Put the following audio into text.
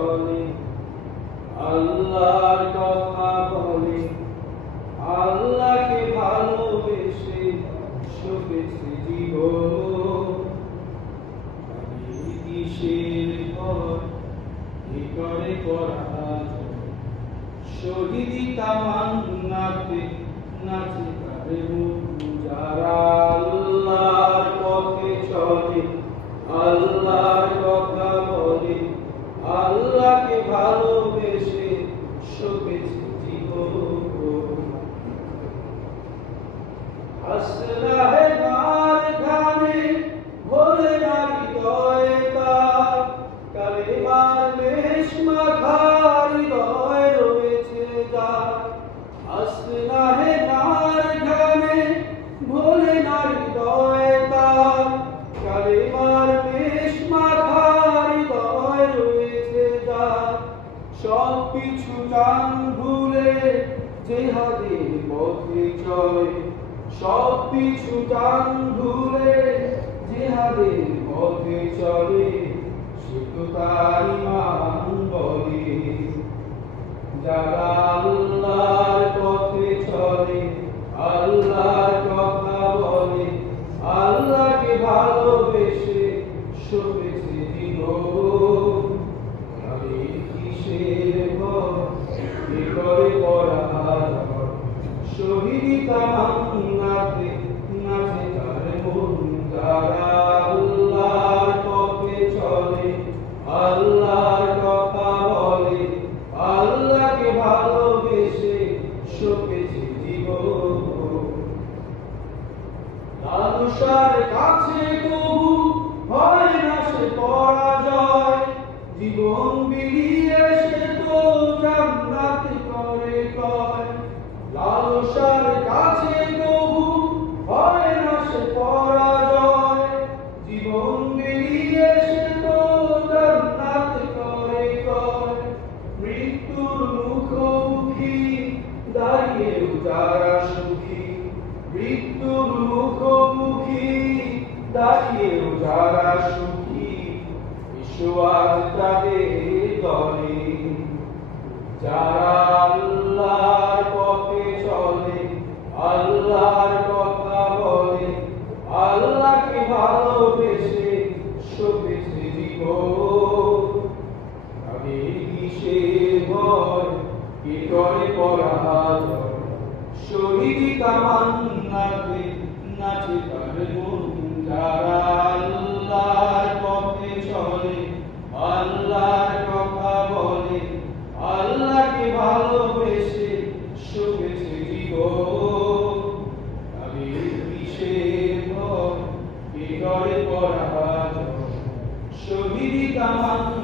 চলে আল্লাহর কথা বলে আল্লাহকে ভালোবেসে শোকেছে জীবন কিসের ভয় কি করে পরাজয় শহীদি তামান্নাতে নাচে তারে যারা আল্লাহর পথে চলে আল্লাহর কথা বলে আল্লাহকে ভালোবেসে শোকেছে জীবন আসলাহে মার গানে ভোলে না হৃদয়ে তার কালেমার বেশ মাখা হৃদয় রয়েছে যার আসলাহে মার গানে ভোলে না হৃদয়ে তার কালেমার বেশ মাখা হৃদয় রয়েছে যার সব কিছু জান ভুলে জিহাদের পথে চলে সব কিছু জান ভুলে জিহাদের পথে চলে শুধু তার ইমান বলে যারা আল্লাহর পথে চলে আল্লাহর কথা বলে আল্লাহকে ভালোবেসে শোকেছে জীবন আরে কিসের ভয় কি করে পরাজয় শহীদি তামান্নাতে নাচে তার মন যারা আল্লাহর পথে চলে আল্লাহর কথা বলে আল্লাহকে ভালোবেসে শোকেছে জীবন লালসার কাছে কবু হয় না সে পরাজয় জীবন বিলিয়ে সে তো জান্নাত করে কয় লালসার কাছে কবু হয় না সে পরাজয় জীবন বিলিয়ে সে তো জান্নাত করে কয় মৃত্যুর মুখোমুখি দাঁড়িয়েও যারা সুখী মৃত্যুর মুখোমুখি দাঁড়িয়েও যারা সুখী বিশ্বাস তাদের দলে যারা আল্লাহর পথে চলে আল্লাহর কথা বলে আল্লাহকে ভালোবেসে শোকেছে জীবন আমি কিসের ভয় কি করে পরাজয় শহীদি তামান্নাতে নাচে তার মন যারা আল্লাহর পথে চলে আল্লাহর কথা বলে আল্লাহকে ভালোবেসে শোকেছে জীবন আমি কিসের ভয় কি করে পরাজয় শহীদি তামান্নাতে